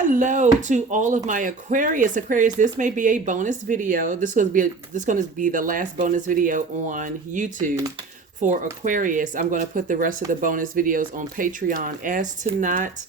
Hello to all of my Aquarius. This may be a bonus video. This is going to be the last bonus video on YouTube for Aquarius. I'm going to put the rest of the bonus videos on Patreon as to not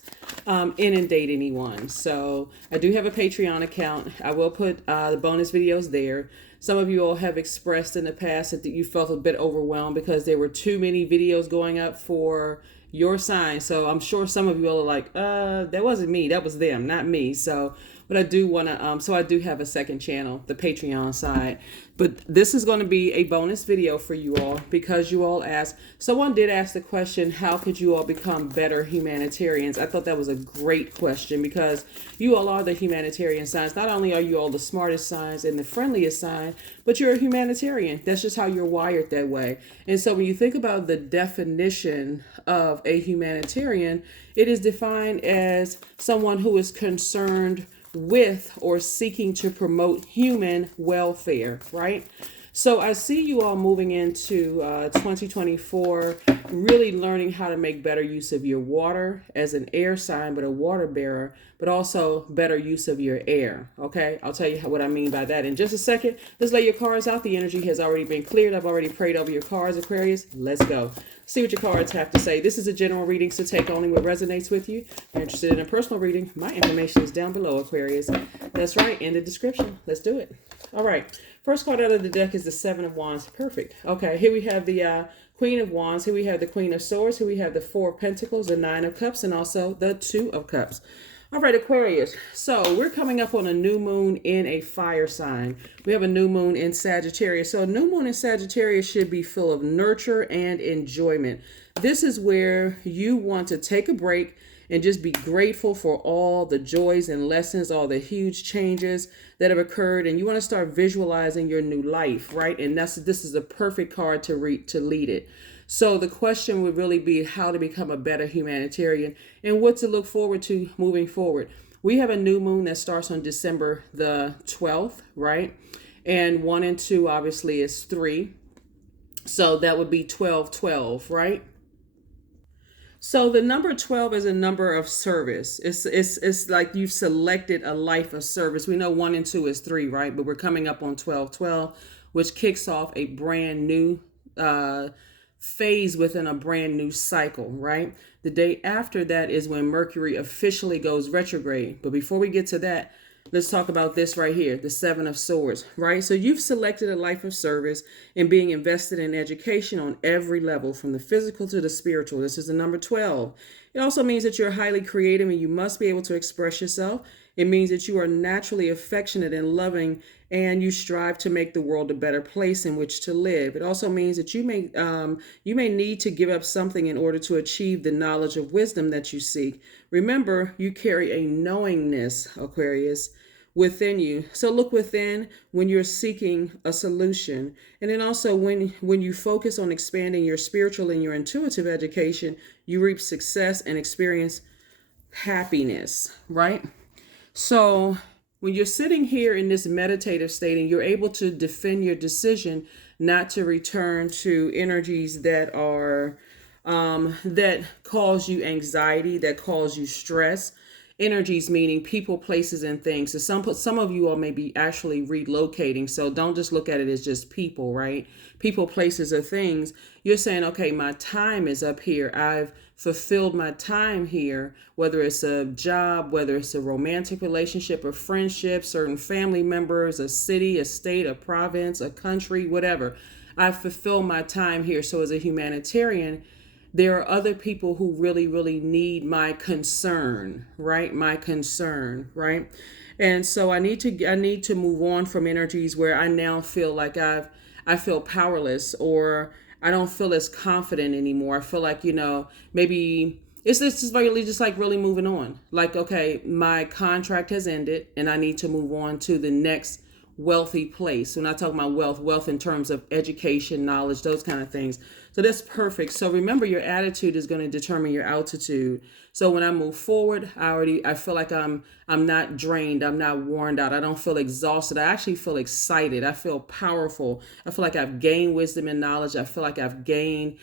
inundate anyone. So I do have a Patreon account. I will put the bonus videos there. Some of you all have expressed in the past that you felt a bit overwhelmed because there were too many videos going up for your sign. So I'm sure some of you all are like, that wasn't me, that was them, not me. So, but I do want to, so I do have a second channel, the Patreon side. But this is going to be a bonus video for you all because you all asked. Someone did ask the question, how could you all become better humanitarians? I thought that was a great question because you all are the humanitarian signs. Not only are you all the smartest signs and the friendliest sign, but you're a humanitarian. That's just how you're wired that way. And so when you think about the definition of a humanitarian, it is defined as someone who is concerned with or seeking to promote human welfare, right? So I see you all moving into 2024, really learning how to make better use of your water as an air sign, but a water bearer, but also better use of your air. Okay, I'll tell you what I mean by that in just a second. Let's lay your cards out. The energy has already been cleared. I've already prayed over your cards, Aquarius. Let's go. See what your cards have to say. This is a general reading, so take only what resonates with you. If you're interested in a personal reading, my information is down below, Aquarius. That's right, in the description. Let's do it. All right. First card out of the deck is the Seven of Wands. Perfect. Okay, here we have the Queen of Wands. Here we have the Queen of Swords. Here we have the Four of Pentacles, the Nine of Cups, and also the Two of Cups. All right, Aquarius. So we're coming up on a new moon in a fire sign. We have a new moon in Sagittarius. So a new moon in Sagittarius should be full of nurture and enjoyment. This is where you want to take a break and just be grateful for all the joys and lessons, all the huge changes that have occurred. And you want to start visualizing your new life, right? And this is a perfect card to lead it. So the question would really be how to become a better humanitarian and what to look forward to moving forward. We have a new moon that starts on December the 12th, right? And 1 and 2 obviously is 3. So that would be 12-12, right? So the number 12 is a number of service. It's like you've selected a life of service. We know 1 and 2 is 3, right? But we're coming up on 12-12, which kicks off a brand new phase within a brand new cycle, right? The day after that is when Mercury officially goes retrograde. But before we get to that, let's talk about this right here, the Seven of Swords, right? So you've selected a life of service and being invested in education on every level, from the physical to the spiritual. This is the number 12. It also means that you're highly creative and you must be able to express yourself. It means that you are naturally affectionate and loving and you strive to make the world a better place in which to live. It also means that you may need to give up something in order to achieve the knowledge of wisdom that you seek. Remember, you carry a knowingness, Aquarius, within you. So look within when you're seeking a solution. And then also when you focus on expanding your spiritual and your intuitive education, you reap success and experience happiness, right? So when you're sitting here in this meditative state and you're able to defend your decision not to return to energies that are that cause you anxiety, that cause you stress. Energies meaning people, places, and things. So some of you all may be actually relocating. So don't just look at it as just people, right? People, places, or things. You're saying, okay, my time is up here. I've fulfilled my time here, whether it's a job, whether it's a romantic relationship, a friendship, certain family members, a city, a state, a province, a country, whatever. I've fulfilled my time here. So as a humanitarian, there are other people who really, really need my concern, right? My concern, right? And so I need to move on from energies where I now feel like I feel powerless, or I don't feel as confident anymore. I feel like, maybe it's just really just like really moving on. Like, okay, my contract has ended and I need to move on to the next wealthy place. We're not talking about wealth in terms of education, knowledge, those kind of things. So that's perfect. So remember, your attitude is going to determine your altitude. So when I move forward, I feel like I'm not drained. I'm not worn out. I don't feel exhausted. I actually feel excited. I feel powerful. I feel like I've gained wisdom and knowledge. I feel like I've done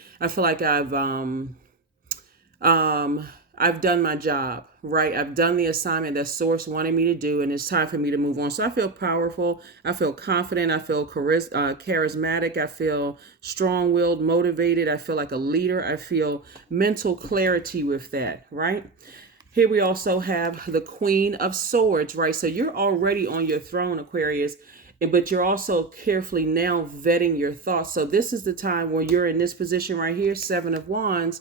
my job, right? I've done the assignment that Source wanted me to do, and it's time for me to move on. So I feel powerful. I feel confident. I feel charismatic. I feel strong-willed, motivated. I feel like a leader. I feel mental clarity with that, right? Here we also have the Queen of Swords, right? So you're already on your throne, Aquarius, but you're also carefully now vetting your thoughts. So this is the time where you're in this position right here, Seven of Wands,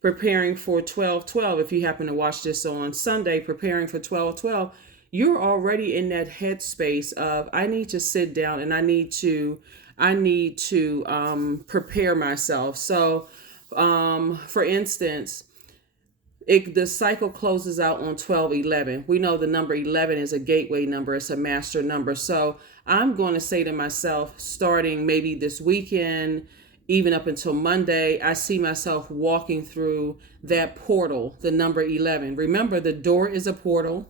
preparing for 12/12. If you happen to watch this on Sunday, preparing for 12/12, you're already in that headspace of, I need to sit down and I need to prepare myself. So, for instance, the cycle closes out on 12/11. We know the number 11 is a gateway number. It's a master number. So I'm going to say to myself, starting maybe this weekend, even up until Monday, I see myself walking through that portal, the number 11. Remember, the door is a portal.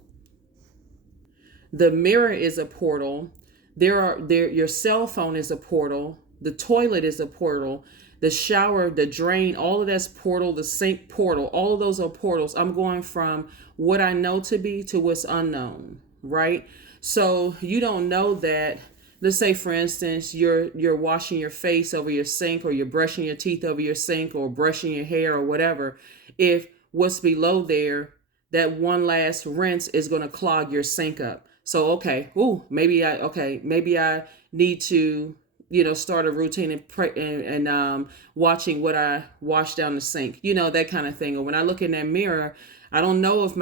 The mirror is a portal. Your cell phone is a portal. The toilet is a portal. The shower, the drain, all of that's portal, the sink portal, all of those are portals. I'm going from what I know to be to what's unknown, right? So you don't know that. Let's say, for instance, you're washing your face over your sink, or you're brushing your teeth over your sink, or brushing your hair or whatever. If what's below there, that one last rinse is going to clog your sink up. So, maybe I need to, start a routine and pray and watching what I wash down the sink, that kind of thing. Or when I look in that mirror, I don't know if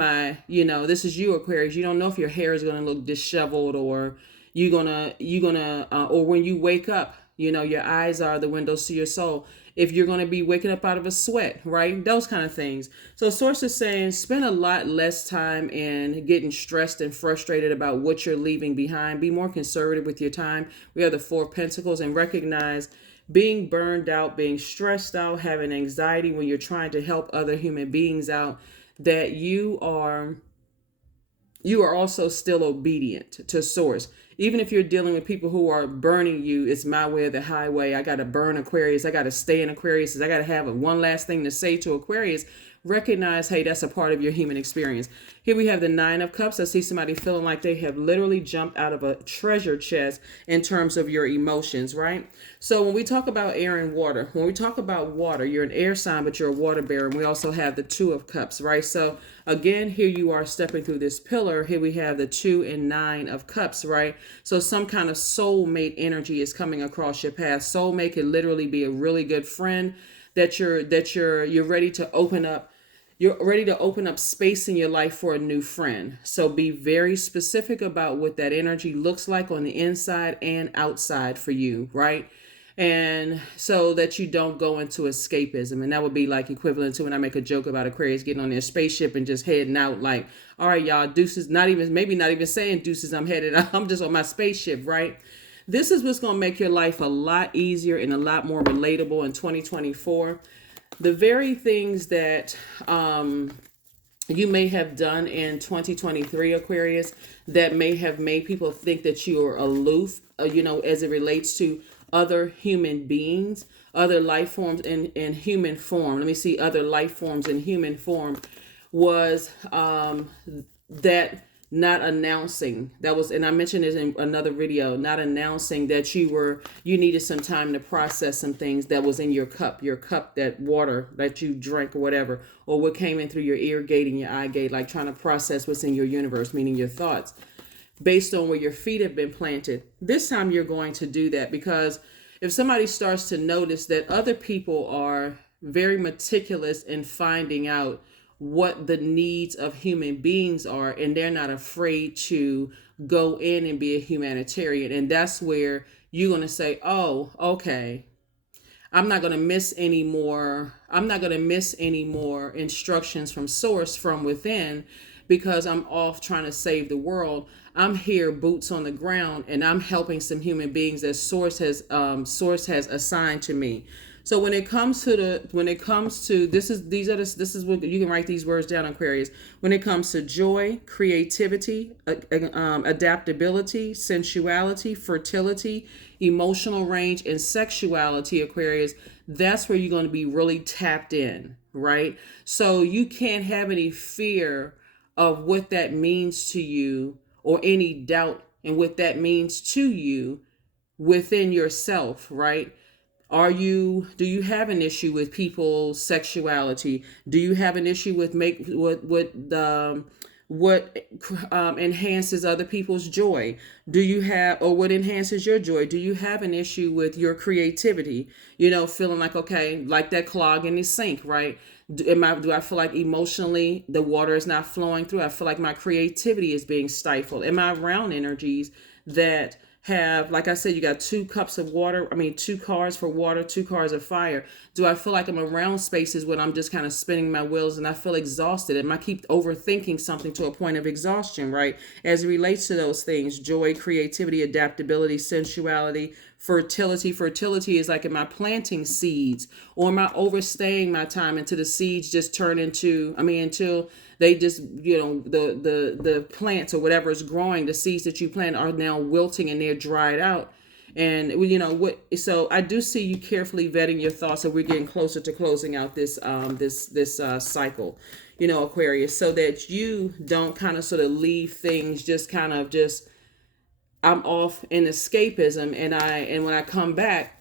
this is you, Aquarius. You don't know if your hair is going to look disheveled, or or when you wake up, your eyes are the windows to your soul. If you're going to be waking up out of a sweat, right? Those kind of things. So Source is saying, spend a lot less time in getting stressed and frustrated about what you're leaving behind. Be more conservative with your time. We have the Four of Pentacles, and recognize being burned out, being stressed out, having anxiety when you're trying to help other human beings out, that you are also still obedient to Source. Even if you're dealing with people who are burning you, it's my way or the highway. I got to burn Aquarius. I got to stay in Aquarius. I got to have one last thing to say to Aquarius. Recognize, hey, that's a part of your human experience. Here we have the Nine of Cups. I see somebody feeling like they have literally jumped out of a treasure chest in terms of your emotions, right? So when we talk about air and water, when we talk about water, you're an air sign, but you're a water bearer. And we also have the Two of Cups, right? So again, here you are stepping through this pillar. Here we have the 2 and 9 of Cups, right? So some kind of soulmate energy is coming across your path. Soulmate could literally be a really good friend that you're ready to open up. You're ready to open up space in your life for a new friend. So be very specific about what that energy looks like on the inside and outside for you, right? And so that you don't go into escapism. And that would be like equivalent to when I make a joke about Aquarius getting on their spaceship and just heading out like, all right, y'all, deuces, maybe not even saying deuces, I'm headed out. I'm just on my spaceship, right? This is what's going to make your life a lot easier and a lot more relatable in 2024. The very things that you may have done in 2023, Aquarius, that may have made people think that you are aloof, as it relates to other human beings, other life forms in human form. Let me see, other life forms in human form was that not announcing, that was, and I mentioned this in another video, not announcing that you needed some time to process some things that was in your cup, that water that you drank or whatever, or what came in through your ear gate and your eye gate, like trying to process what's in your universe, meaning your thoughts, based on where your feet have been planted. This time you're going to do that, because if somebody starts to notice that other people are very meticulous in finding out what the needs of human beings are, and they're not afraid to go in and be a humanitarian. And that's where you're going to say, oh, okay, I'm not going to miss any more instructions from Source from within, because I'm off trying to save the world. I'm here, boots on the ground, and I'm helping some human beings that Source has assigned to me. So when it comes to this is what you can write these words down, Aquarius. When it comes to joy, creativity, adaptability, sensuality, fertility, emotional range, and sexuality, Aquarius, that's where you're going to be really tapped in, right? So you can't have any fear of what that means to you, or any doubt in what that means to you within yourself, right? Do you have an issue with people's sexuality? Do you have an issue with what enhances other people's joy? Do you have, or what enhances your joy? Do you have an issue with your creativity? Feeling like, okay, like that clog in the sink, right? Do I feel like emotionally the water is not flowing through? I feel like my creativity is being stifled. Am I around energies that have, like I said, you got 2 cars for water, 2 cars of fire? Do I feel like I'm around spaces when I'm just kind of spinning my wheels and I feel exhausted? And I keep overthinking something to a point of exhaustion, right? As it relates to those things: joy, creativity, adaptability, sensuality, fertility. Fertility is like, am I planting seeds, or am I overstaying my time until the seeds just turn until they just, the plants or whatever is growing, the seeds that you plant are now wilting and they're dried out. And so I do see you carefully vetting your thoughts. So we're getting closer to closing out this cycle, Aquarius, so that you don't kind of sort of leave things just kind of just, I'm off in escapism, and when I come back,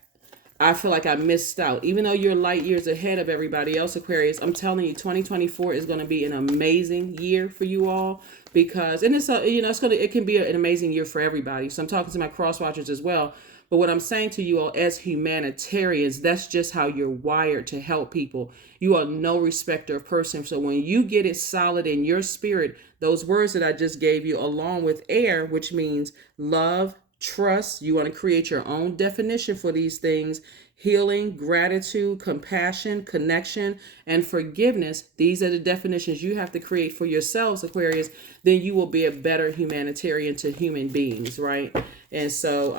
I feel like I missed out. Even though you're light years ahead of everybody else, Aquarius, I'm telling you, 2024 is going to be an amazing year for you all, because, and it can be an amazing year for everybody. So I'm talking to my cross watchers as well. But what I'm saying to you all as humanitarians, that's just how you're wired, to help people. You are no respecter of person. So when you get it solid in your spirit, those words that I just gave you, along with air, which means love, trust, you want to create your own definition for these things: healing, gratitude, compassion, connection, and forgiveness. These are the definitions you have to create for yourselves, Aquarius. Then you will be a better humanitarian to human beings, right? And so,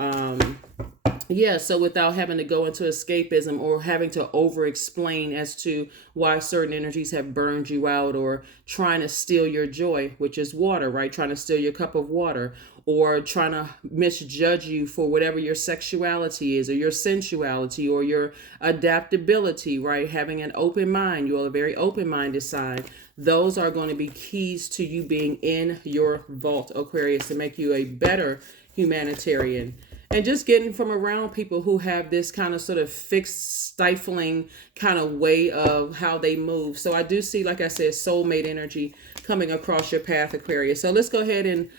so without having to go into escapism or having to over explain as to why certain energies have burned you out, or trying to steal your joy, which is water, right? Trying to steal your cup of water, or trying to misjudge you for whatever your sexuality is, or your sensuality, or your adaptability, right? Having an open mind. You are a very open-minded sign. Those are going to be keys to you being in your vault, Aquarius, to make you a better humanitarian. And just getting from around people who have this kind of sort of fixed, stifling kind of way of how they move. So I do see, like I said, soulmate energy coming across your path, Aquarius. So let's go ahead and,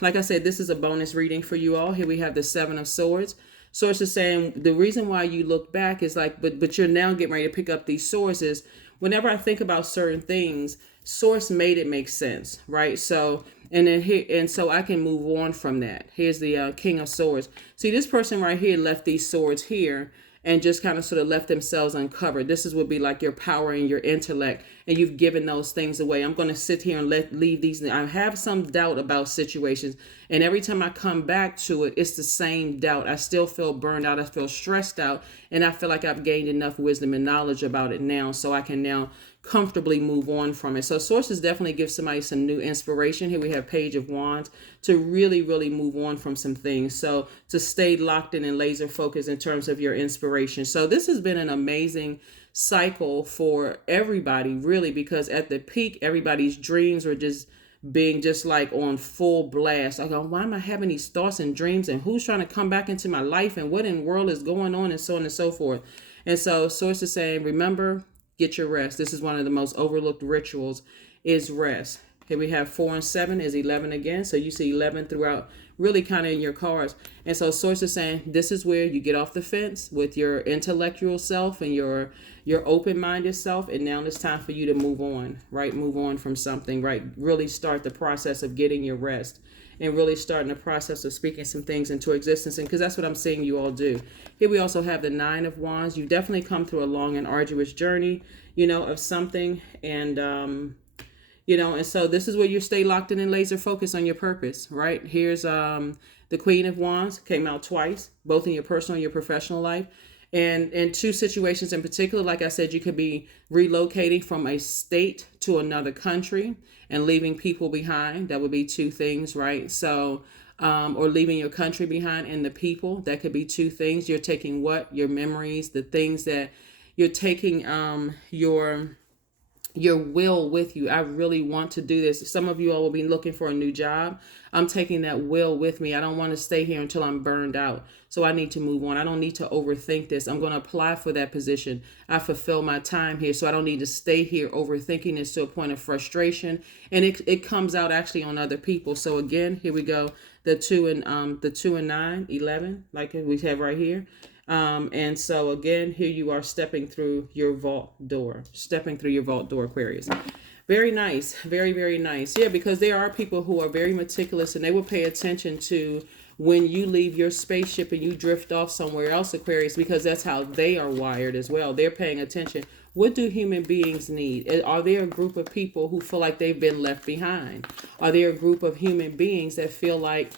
like I said, this is a bonus reading for you all. Here we have the 7 of Swords. Source is saying the reason why you look back is like, but you're now getting ready to pick up these sources. Whenever I think about certain things, Source made it make sense, right? So, so I can move on from that. Here's the King of Swords. See, this person right here left these swords here and just kind of sort of left themselves uncovered. This would be like your power and your intellect, and you've given those things away. I'm going to sit here and leave these. I have some doubt about situations, and every time I come back to it, it's the same doubt. I still feel burned out. I feel stressed out, and I feel like I've gained enough wisdom and knowledge about it now, so I can now comfortably move on from it. So sources definitely give somebody some new inspiration. Here we have Page of Wands, to really, really move on from some things. So to stay locked in and laser focused in terms of your inspiration. So this has been an amazing cycle for everybody, really, because at the peak, everybody's dreams were just being just like on full blast. I go, why am I having these thoughts and dreams, and who's trying to come back into my life, and what in the world is going on, and so on and so forth. And so source is saying, remember, get your rest. This is one of the most overlooked rituals, is rest. Here we have 4 and 7 is 11 again. So you see 11 throughout, really kind of in your cards. And so source is saying this is where you get off the fence with your intellectual self and your open-minded self. And now it's time for you to move on, right? Move on from something, right? Really start the process of getting your rest, and really starting the process of speaking some things into existence. And because that's what I'm seeing you all do. Here we also have the 9 of Wands. You've definitely come through a long and arduous journey, of something. And, and so this is where you stay locked in and laser focused on your purpose, right? Here's the Queen of Wands, came out twice, both in your personal and your professional life. And in 2 situations in particular, like I said, you could be relocating from a state to another country and leaving people behind. That would be 2 things, right? So, or leaving your country behind and the people. That could be 2 things. You're taking your memories, the things that you're taking, your will with you. I really want to do this. Some of you all will be looking for a new job. I'm taking that will with me. I don't want to stay here until I'm burned out. So I need to move on. I don't need to overthink this. I'm going to apply for that position. I fulfill my time here. So I don't need to stay here overthinking this to a point of frustration. And it comes out actually on other people. So again, here we go. The 2 and 9, 11, like we have right here. And so again, here you are stepping through your vault door, Aquarius. Very nice. Very, very nice. Yeah, because there are people who are very meticulous and they will pay attention to when you leave your spaceship and you drift off somewhere else, Aquarius, because that's how they are wired as well. They're paying attention. What do human beings need? Are there a group of people who feel like they've been left behind? Are there a group of human beings that feel like,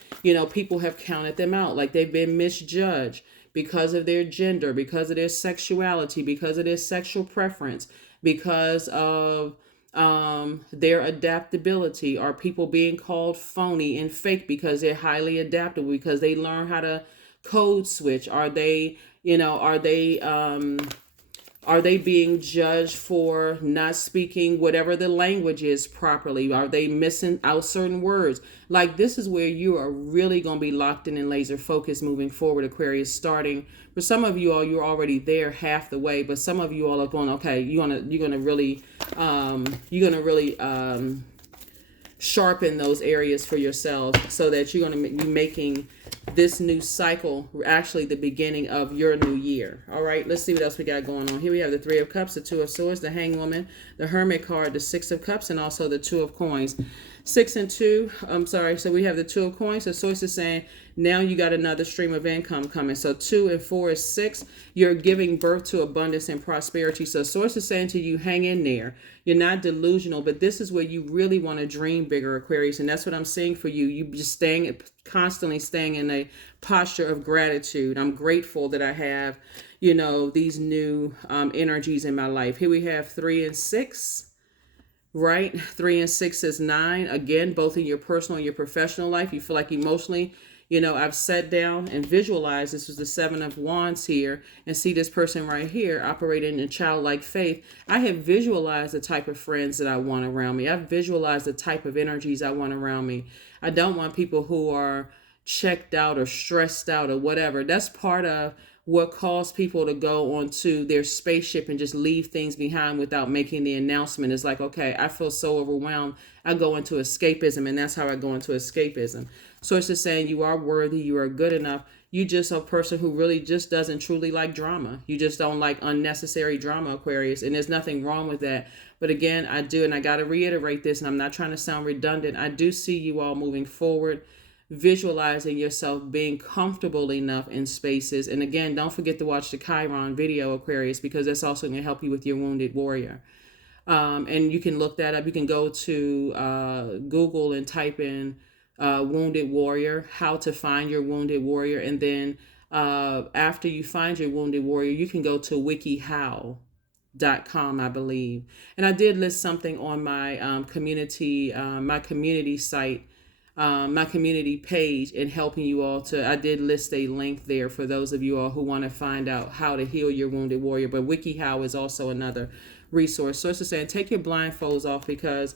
people have counted them out, like they've been misjudged because of their gender, because of their sexuality, because of their sexual preference, because of their adaptability? Are people being called phony and fake because they're highly adaptable, because they learn how to code switch? Are they being judged for not speaking whatever the language is properly? Are they missing out certain words? Like, this is where you are really going to be locked in and laser focused moving forward, Aquarius. Starting for some of you all, you're already there half the way, but some of you all are going, okay, you're gonna really sharpen those areas for yourselves, so that you're going to be making this new cycle actually the beginning of your new year. All right, let's see what else we got going on. Here we have the 3 of Cups, the 2 of Swords, the Hanged Woman, the Hermit card, the 6 of Cups, and also the 2 of Coins. 6 and 2, so we have the 2 of Coins. So Source is saying now you got another stream of income coming. So 2 and 4 is 6. You're giving birth to abundance and prosperity. So Source is saying to you, hang in there. You're not delusional, but this is where you really want to dream bigger, Aquarius. And that's what I'm seeing for you. You just constantly staying in a posture of gratitude. I'm grateful that I have, these new energies in my life. Here we have 3 and 6. Right? 3 and 6 is 9. Again, both in your personal and your professional life, you feel like emotionally, I've sat down and visualized. This was the 7 of Wands here, and see this person right here operating in childlike faith. I have visualized the type of friends that I want around me. I've visualized the type of energies I want around me. I don't want people who are checked out or stressed out or whatever. That's part of what caused people to go onto their spaceship and just leave things behind without making the announcement. It's like, okay, I feel so overwhelmed. I go into escapism, and that's how I go into escapism. So it's just saying you are worthy, you are good enough. You just a person who really just doesn't truly like drama. You just don't like unnecessary drama, Aquarius, and there's nothing wrong with that. But again, I do, and I got to reiterate this, and I'm not trying to sound redundant. I do see you all moving forward, visualizing yourself being comfortable enough in spaces. And again, don't forget to watch the Chiron video, Aquarius, because that's also going to help you with your wounded warrior. And you can look that up. You can go to Google and type in wounded warrior, how to find your wounded warrior. And then after you find your wounded warrior, you can go to wikihow.com, I believe. And I did list something on my community site, my community page, and helping you all I did list a link there for those of you all who want to find out how to heal your wounded warrior. But WikiHow is also another resource. So it's just saying, take your blindfolds off, because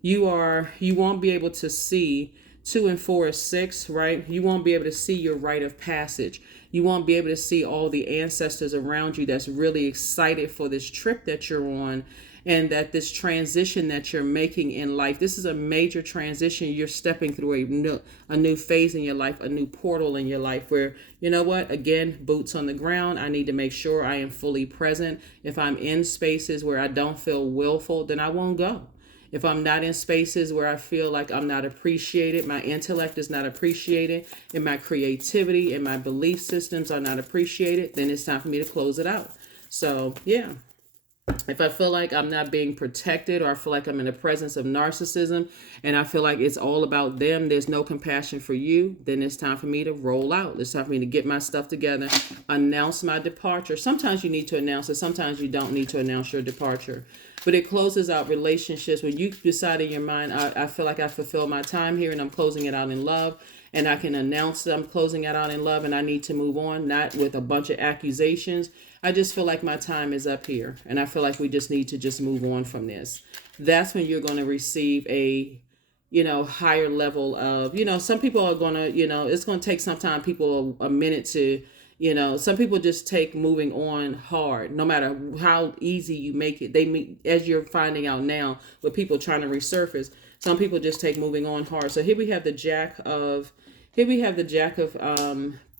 you won't be able to see 2 and 4 is 6, right? You won't be able to see your rite of passage. You won't be able to see all the ancestors around you that's really excited for this trip that you're on, and that this transition that you're making in life. This is a major transition. You're stepping through a new phase in your life, a new portal in your life where, you know what, again, boots on the ground. I need to make sure I am fully present. If I'm in spaces where I don't feel willful, then I won't go. If I'm not in spaces where I feel like I'm not appreciated, my intellect is not appreciated, and my creativity and my belief systems are not appreciated, then it's time for me to close it out. So, yeah. If I feel like I'm not being protected, or I feel like I'm in the presence of narcissism and I feel like it's all about them, there's no compassion for you, then it's time for me to roll out. It's time for me to get my stuff together, announce my departure. Sometimes you need to announce it. Sometimes you don't need to announce your departure. But it closes out relationships when you decide in your mind, I feel like I fulfilled my time here and I'm closing it out in love. And I can announce that I'm closing it out in love and I need to move on, not with a bunch of accusations. I just feel like my time is up here. And I feel like like we just need to just move on from this. That's when you're going to receive a, higher level of, some people are going to, it's going to take some time, people a minute to, some people just take moving on hard, no matter how easy you make it. As you're finding out now with people trying to resurface, some people just take moving on hard. So here we have the Jack of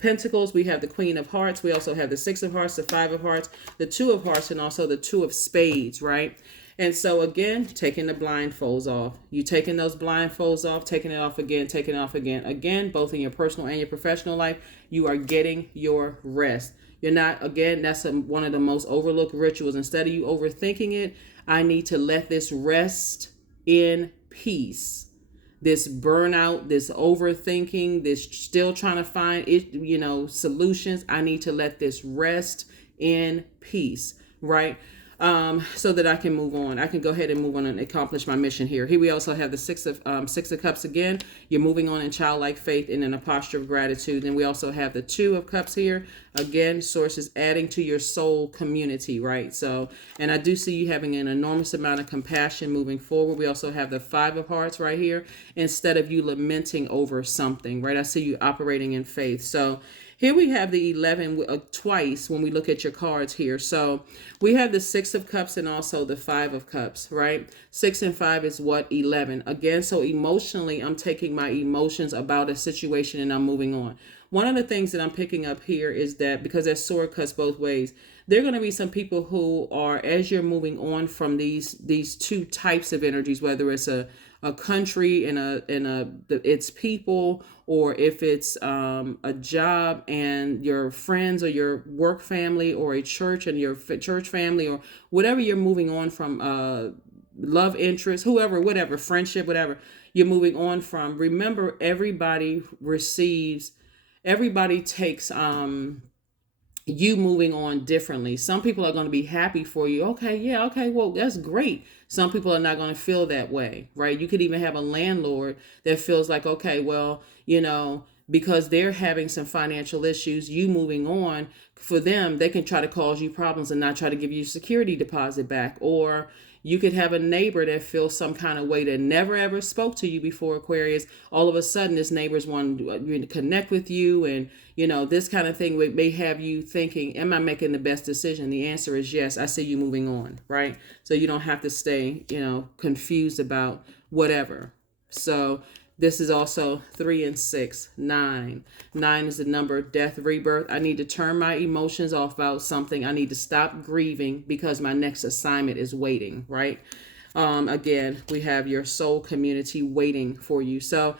Pentacles. We have the Queen of Hearts. We also have the Six of Hearts, the Five of Hearts, the Two of Hearts, and also the Two of Spades, right? And so again, taking the blindfolds off. You taking those blindfolds off, taking it off again, taking it off again. Again, both in your personal and your professional life, you are getting your rest. You're not, again, that's one of the most overlooked rituals. Instead of you overthinking it, I need to let this rest in peace. This burnout, this overthinking, this still trying to find it, solutions. I need to let this rest in peace, right? So that I can move on. I can go ahead and move on and accomplish my mission here. Here we also have the Six of Cups again. You're moving on in childlike faith and in a posture of gratitude. And we also have the Two of Cups here. Again, sources adding to your soul community, right? So, and I do see you having an enormous amount of compassion moving forward. We also have the Five of Hearts right here. Instead of you lamenting over something, right? I see you operating in faith. So here we have the 11 twice when we look at your cards here. So we have the Six of Cups and also the Five of Cups, right? 6 and 5 is what? 11. Again, so emotionally, I'm taking my emotions about a situation and I'm moving on. One of the things that I'm picking up here is that because that sword cuts both ways, there are going to be some people who are, as you're moving on from these two types of energies, whether it's a country and its people, or if it's a job and your friends or your work family, or a church and your church family, or whatever you're moving on from, love interest, whoever, whatever, friendship, whatever you're moving on from. Remember, everybody takes you moving on differently. Some people are going to be happy for you. Okay, yeah, okay, well, that's great. Some people are not going to feel that way, right? You could even have a landlord that feels like, okay, well, because they're having some financial issues, you moving on, for them, they can try to cause you problems and not try to give you security deposit back. Or you could have a neighbor that feels some kind of way that never ever spoke to you before, Aquarius. All of a sudden, this neighbor's wanting to connect with you, and this kind of thing may have you thinking, am I making the best decision? The answer is yes. I see you moving on, right? So you don't have to stay, confused about whatever. So this is also 3 and 6, 9. 9 is the number of death, rebirth. I need to turn my emotions off about something. I need to stop grieving because my next assignment is waiting, right? Again, we have your soul community waiting for you. So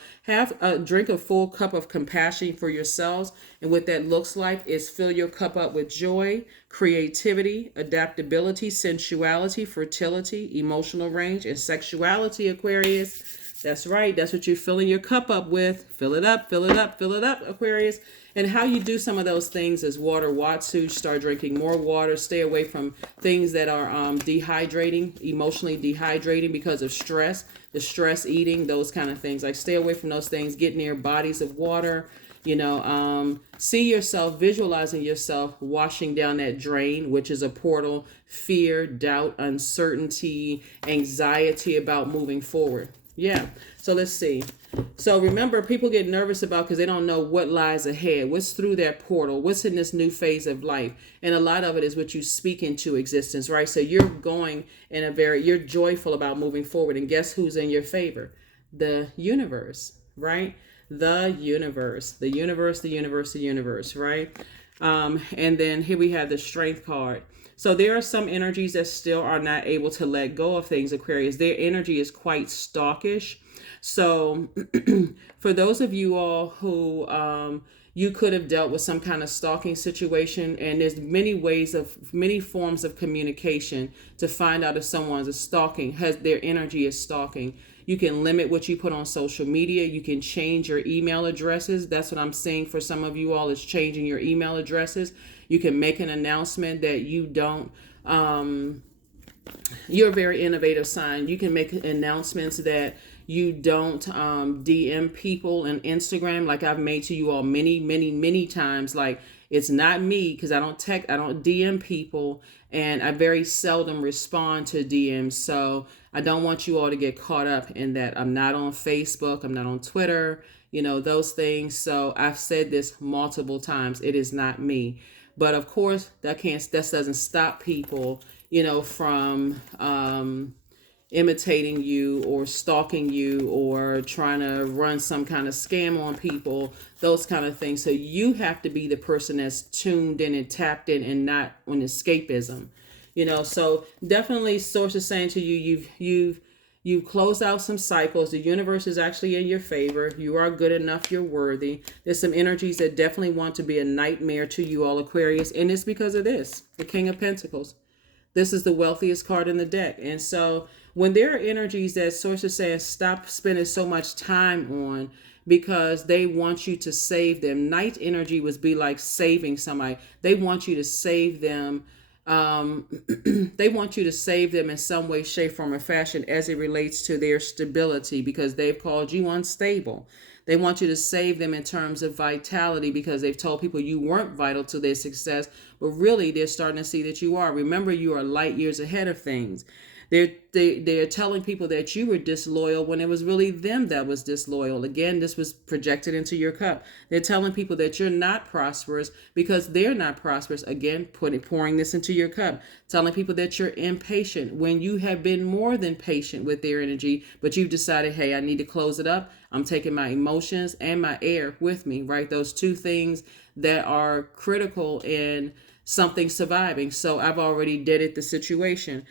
drink a full cup of compassion for yourselves. And what that looks like is fill your cup up with joy, creativity, adaptability, sensuality, fertility, emotional range, and sexuality, Aquarius. That's right. That's what you're filling your cup up with. Fill it up, fill it up, fill it up, Aquarius. And how you do some of those things is water, Watsu. Start drinking more water. Stay away from things that are dehydrating, emotionally dehydrating because of stress, the stress eating, those kind of things. Like stay away from those things. Get near bodies of water. See yourself, visualizing yourself washing down that drain, which is a portal, fear, doubt, uncertainty, anxiety about moving forward. Yeah. So let's see. So remember, people get nervous about because they don't know what lies ahead, what's through that portal, what's in this new phase of life. And a lot of it is what you speak into existence, right? So you're going in you're joyful about moving forward. And guess who's in your favor? The universe, right? The universe, the universe, the universe, the universe, right? And then here we have the Strength card. So there are some energies that still are not able to let go of things, Aquarius. Their energy is quite stalkish. So for those of you all who you could have dealt with some kind of stalking situation, and there's many forms of communication to find out if someone's their energy is stalking. You can limit what you put on social media. You can change your email addresses. That's what I'm seeing for some of you all, is changing your email addresses. You can make an announcement that you don't, you're a very innovative sign. You can make announcements that you don't DM people on Instagram, like I've made to you all many, many, many times. Like It's not me, because I don't DM people, and I very seldom respond to DMs. So I don't want you all to get caught up in that. I'm not on Facebook. I'm not on Twitter, those things. So I've said this multiple times. It is not me. But of course, that doesn't stop people, from imitating you or stalking you or trying to run some kind of scam on people, those kind of things. So you have to be the person that's tuned in and tapped in and not on escapism. So definitely source is saying to you, you've closed out some cycles. The universe is actually in your favor. You are good enough. You're worthy. There's some energies that definitely want to be a nightmare to you all, Aquarius. And it's because of this, the King of Pentacles. This is the wealthiest card in the deck. And so when there are energies that source is saying stop spending so much time on because they want you to save them. Night energy would be like saving somebody. They want you to save them. They want you to save them in some way, shape, form, or fashion as it relates to their stability, because they've called you unstable. They want you to save them in terms of vitality because they've told people you weren't vital to their success, but really they're starting to see that you are. Remember, you are light years ahead of things. They're telling people that you were disloyal when it was really them that was disloyal. Again, this was projected into your cup. They're telling people that you're not prosperous because they're not prosperous. Again, pouring this into your cup. Telling people that you're impatient when you have been more than patient with their energy, but you've decided, hey, I need to close it up. I'm taking my emotions and my air with me, right? Those two things that are critical in something surviving. So I've already deaded the situation.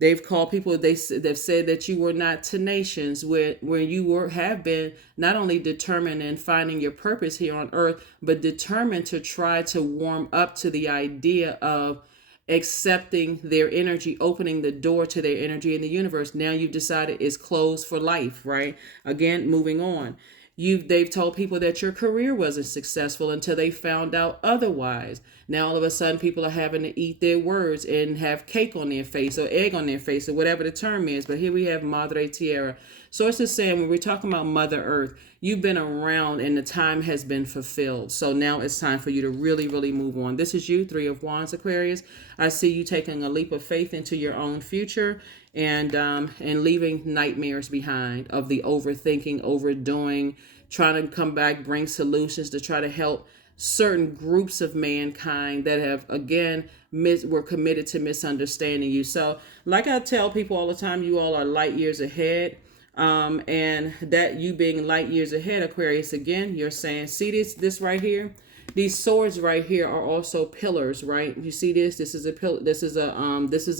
They've called people, they've said that you were not tenacious, where you have been not only determined in finding your purpose here on earth, but determined to try to warm up to the idea of accepting their energy, opening the door to their energy in the universe. Now you've decided it's closed for life, right? Again, moving on. They've told people that your career wasn't successful until they found out otherwise. Now all of a sudden people are having to eat their words and have cake on their face or egg on their face or whatever the term is. But here we have Madre Tierra. Source is saying when we're talking about Mother Earth, you've been around and the time has been fulfilled. So now it's time for you to really, really move on. This is you, Three of Wands, Aquarius. I see you taking a leap of faith into your own future and leaving nightmares behind of the overthinking, overdoing, trying to come back, bring solutions to try to help certain groups of mankind that have, again, were committed to misunderstanding you. So like I tell people all the time, you all are light years ahead. And that you being light years ahead, Aquarius, again, you're saying, see this right here? These swords right here are also pillars, right? You see this? This is a pillar. This is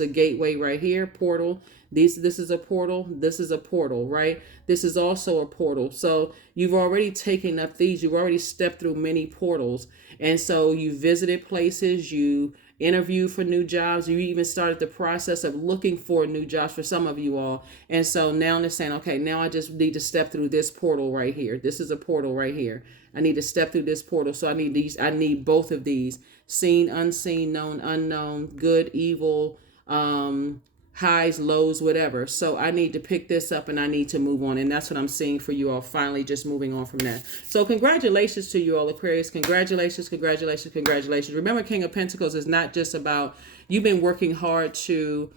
a gateway right here, portal. This is a portal. This is a portal, right? This is also a portal. So you've already taken up these. You've already stepped through many portals, and so you visited places. You interviewed for new jobs. You even started the process of looking for new jobs for some of you all. And so now they're saying, okay, now I just need to step through this portal right here. This is a portal right here. I need to step through this portal. So I need these. I need both of these: seen, unseen, known, unknown, good, evil, highs, lows, whatever. So I need to pick this up and I need to move on. And that's what I'm seeing for you all, finally just moving on from that. So congratulations to you all, Aquarius. Congratulations, congratulations, congratulations. Remember, King of Pentacles is not just about you've been working hard to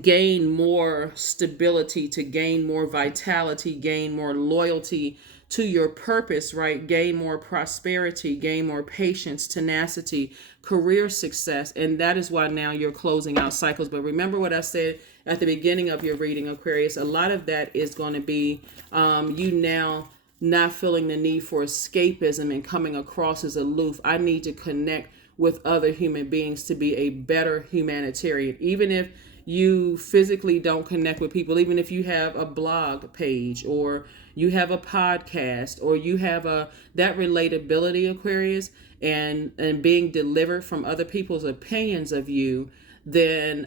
gain more stability, to gain more vitality, gain more loyalty to your purpose, right? Gain more prosperity, gain more patience, tenacity, career success. And that is why now you're closing out cycles. But remember what I said at the beginning of your reading, Aquarius, a lot of that is going to be you now not feeling the need for escapism and coming across as aloof. I need to connect with other human beings to be a better humanitarian. Even if you physically don't connect with people, even if you have a blog page or you have a podcast or you have that relatability, Aquarius, and being delivered from other people's opinions of you, then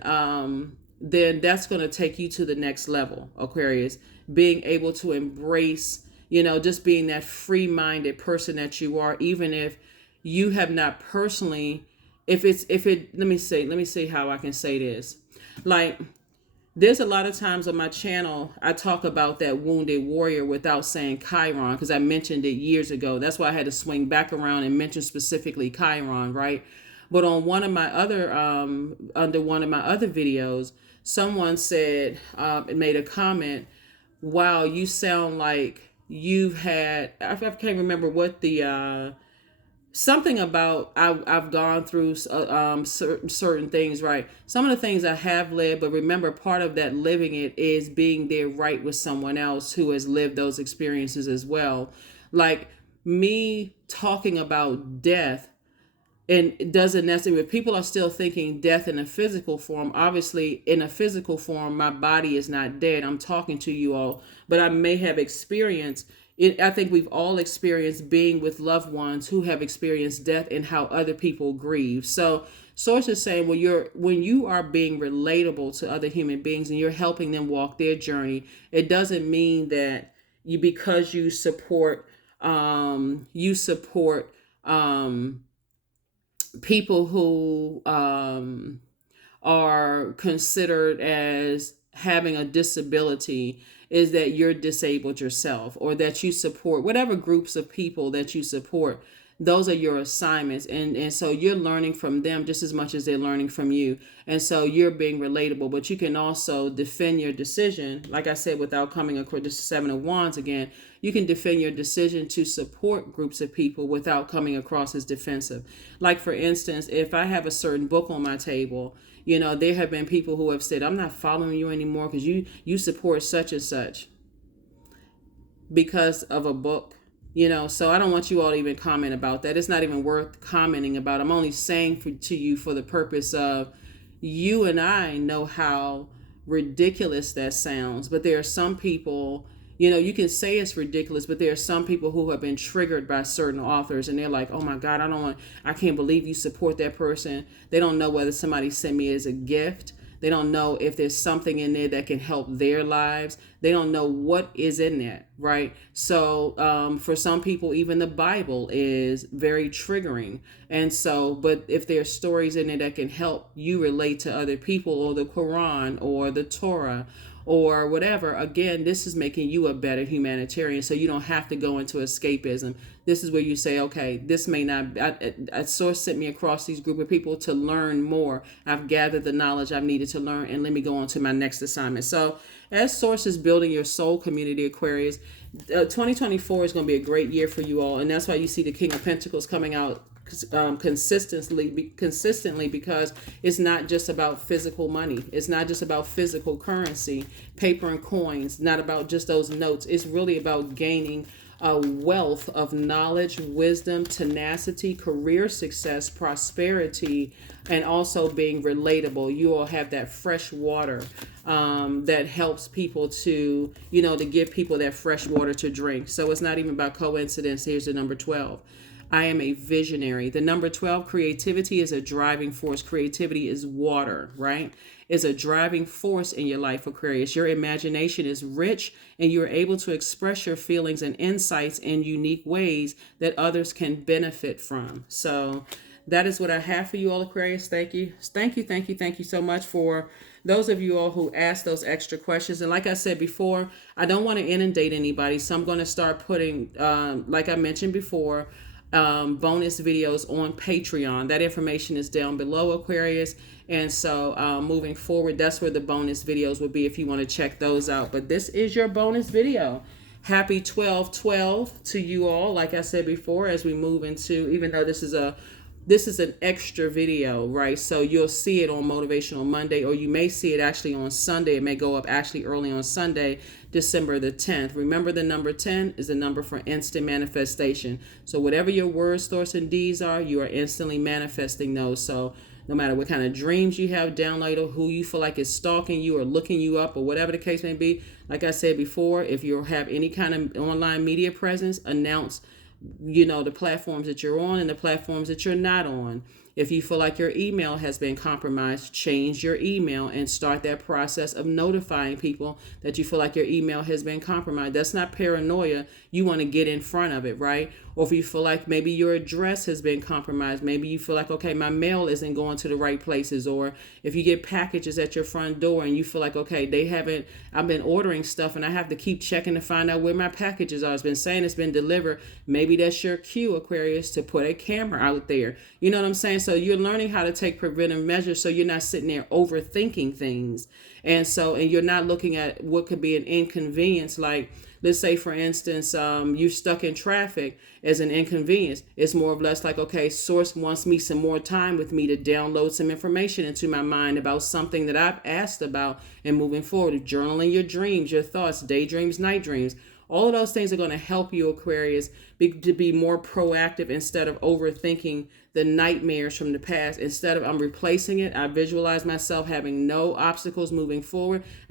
that's going to take you to the next level, Aquarius. Being able to embrace, just being that free-minded person that you are, even if you have not personally, let me see how I can say this. Like, there's a lot of times on my channel I talk about that wounded warrior without saying Chiron, because I mentioned it years ago. That's why I had to swing back around and mention specifically Chiron, right? But on one of my other under one of my other videos, someone said and made a comment, wow, you sound like you've had, I can't remember what the something about I've gone through certain things, right? Some of the things I have lived, but remember, part of that living it is being there right with someone else who has lived those experiences as well. Like me talking about death, and it doesn't necessarily, if people are still thinking death in a physical form, obviously in a physical form my body is not dead, I'm talking to you all, but I may have experienced it. I think we've all experienced being with loved ones who have experienced death and how other people grieve. So source is saying, when you are being relatable to other human beings and you're helping them walk their journey, it doesn't mean that you, because you support people who are considered as having a disability, is that you're disabled yourself, or that you support whatever groups of people that you support. Those are your assignments, and so you're learning from them just as much as they're learning from you, and so you're being relatable. But you can also defend your decision, like I said, without coming across the Seven of Wands again. You can defend your decision to support groups of people without coming across as defensive. Like, for instance, if I have a certain book on my table, there have been people who have said, I'm not following you anymore because you support such and such because of a book. So I don't want you all to even comment about that. It's not even worth commenting about. I'm only saying to you for the purpose of, you and I know how ridiculous that sounds, but there are some people, you can say it's ridiculous, but there are some people who have been triggered by certain authors, and they're like, oh my God, I can't believe you support that person. They don't know whether somebody sent me as a gift. They don't know if there's something in there that can help their lives. They don't know what is in that, right? So for some people, even the Bible is very triggering. And so, but if there's stories in it that can help you relate to other people, or the Quran or the Torah or whatever, again, this is making you a better humanitarian, so you don't have to go into escapism. This is where you say, okay, this may not, a source sent me across these group of people to learn more. I've gathered the knowledge I've needed to learn, and let me go on to my next assignment. So as source is building your soul community, Aquarius, 2024 is going to be a great year for you all. And that's why you see the King of Pentacles coming out consistently, because it's not just about physical money. It's not just about physical currency, paper and coins, not about just those notes. It's really about gaining a wealth of knowledge, wisdom, tenacity, career success, prosperity, and also being relatable. You all have that fresh water that helps people to, to give people that fresh water to drink. So it's not even about coincidence. Here's the number 12. I am a visionary. The number 12, creativity is a driving force. Creativity is water, right? Is a driving force in your life, Aquarius. Your imagination is rich, and you're able to express your feelings and insights in unique ways that others can benefit from. So that is what I have for you all, Aquarius. Thank you. Thank you so much for those of you all who asked those extra questions. And like I said before, I don't want to inundate anybody, so I'm going to start putting, like I mentioned before, bonus videos on Patreon. That information is down below, Aquarius. And so moving forward, that's where the bonus videos will be if you want to check those out. But this is your bonus video. Happy 12/12 to you all. Like I said before, as we move into, even though this is an extra video, right? So you'll see it on Motivational Monday, or you may see it actually on Sunday. It may go up actually early on Sunday, December the 10th. Remember, the number 10 is the number for instant manifestation. So whatever your words, thoughts, and deeds are, you are instantly manifesting those. So no matter what kind of dreams you have down later, who you feel like is stalking you or looking you up or whatever the case may be, like I said before, if you have any kind of online media presence, announce the platforms that you're on and the platforms that you're not on. If you feel like your email has been compromised, change your email and start that process of notifying people that you feel like your email has been compromised. That's not paranoia. You want to get in front of it, right? Or if you feel like maybe your address has been compromised, maybe you feel like, okay, my mail isn't going to the right places. Or if you get packages at your front door and you feel like, okay, I've been ordering stuff and I have to keep checking to find out where my packages are. It's been saying it's been delivered. Maybe that's your cue, Aquarius, to put a camera out there. You know what I'm saying? So you're learning how to take preventive measures so you're not sitting there overthinking things. And you're not looking at what could be an inconvenience. Like, let's say, for instance, you're stuck in traffic as an inconvenience. It's more or less like, okay, source wants me some more time with me to download some information into my mind about something that I've asked about and moving forward. Journaling your dreams, your thoughts, daydreams, night dreams. All of those things are going to help you, Aquarius, to be more proactive instead of overthinking the nightmares from the past. Instead of I'm replacing it, I visualize myself having no obstacles moving forward.